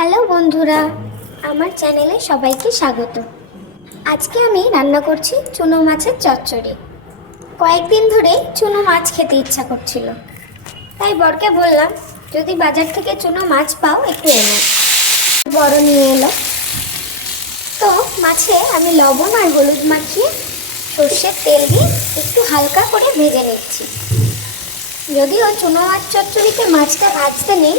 Hello বন্ধুরা, আমার চ্যানেলে সবাইকে স্বাগত। আজকে আমি রান্না করছি চুনো মাছের চচ্চড়ি। কয়েকদিন ধরে চুনো মাছ খেতে ইচ্ছা করছিল, তাই বরকে বললাম যদি বাজার থেকে চুনো মাছ পাও একটু এনো। বড় নিয়ে এলো। তো মাছে আমি লবণ আর হলুদ মাখিয়ে সর্ষের তেল দিয়ে একটু হালকা করে ভেজে নিচ্ছি। যদিও চুনো মাছ চচ্চড়িতে মাছটা ভাজতে নেই,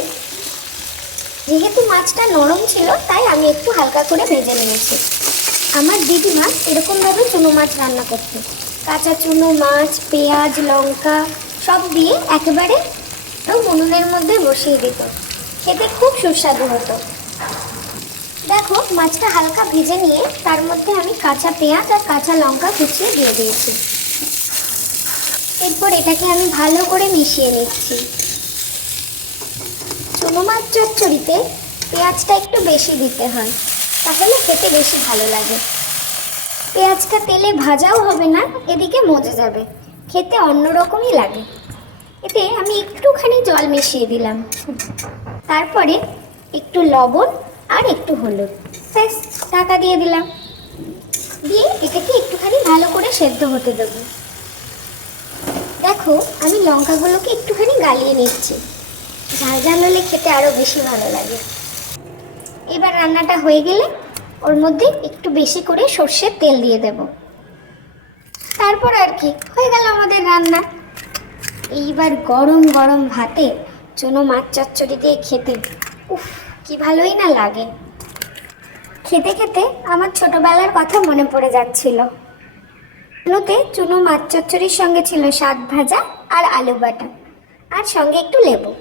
যেহেতু মাছটা নরম ছিল তাই আমি একটু হালকা করে ভেজে নিয়েছি। আমার দিদিমা এরকমভাবে চুনো মাছ রান্না করতো। কাঁচা চুনো মাছ, পেঁয়াজ, লঙ্কা সব দিয়ে একেবারে উনুনের মধ্যে বসিয়ে দিত। খেতে খুব সুস্বাদু হতো। দেখো, মাছটা হালকা ভেজে নিয়ে তার মধ্যে আমি কাঁচা পেঁয়াজ আর কাঁচা লঙ্কা কুচিয়ে দিয়ে দিয়েছি। এরপর এটাকে আমি ভালো করে মিশিয়ে নিচ্ছি। চুনো মাছ চচ্চড়িতে পেঁয়াজটা একটু বেশি দিতে হয়, তাহলে খেতে বেশি ভালো লাগে। পেঁয়াজটা তেলে ভাজাও হবে না, এদিকে মজে যাবে, খেতে অন্যরকমই লাগে। এতে আমি একটুখানি জল মিশিয়ে দিলাম, তারপরে একটু লবণ আর একটু হলুদ, ব্যাস ঢাকা দিয়ে দিলাম। দিয়ে এটাকে একটুখানি ভালো করে সেদ্ধ হতে দেবো। দেখো, আমি লঙ্কাগুলোকে একটুখানি গালিয়ে নিচ্ছি, ঝাল ঝাল হলে খেতে আরও বেশি ভালো লাগে। এবার রান্নাটা হয়ে গেলে ওর মধ্যে একটু বেশি করে সর্ষের তেল দিয়ে দেব। তারপর আর কি, হয়ে গেল আমাদের রান্না। এইবার গরম গরম ভাতে চুনো মাছ চচ্চড়ি দিয়ে খেতে উফ, কি ভালোই না লাগে। খেতে খেতে আমার ছোটবেলার কথা মনে পড়ে যাচ্ছিল। মেনুতে চুনো মাছ চচ্চড়ির সঙ্গে ছিল শাক ভাজা আর আলু বাটা, আর সঙ্গে একটু লেবু।